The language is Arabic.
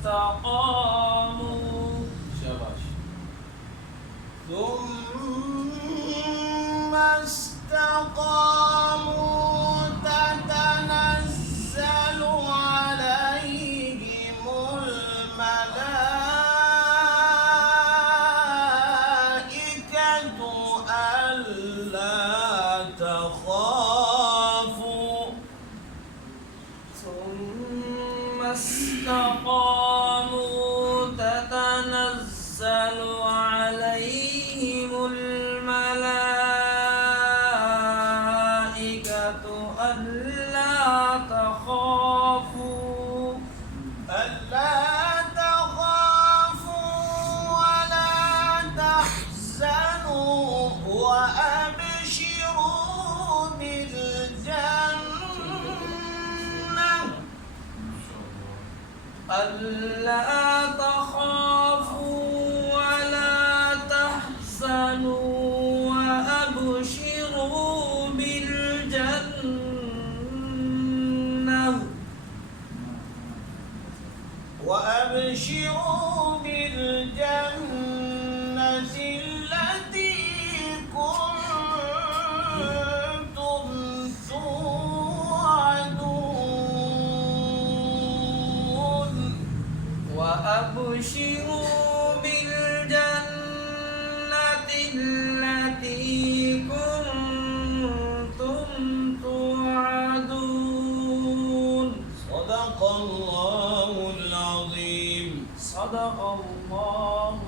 استقاموا شباش ثم استقاموا ثم استقاموا تتنزل عليهم ألا تخافوا ولا تحزنوا وأبشروا بالجنة. وأبشروا بالجنة. وأبشروا بالجنة التي كنتم توعدون صدق الله العظيم صدق الله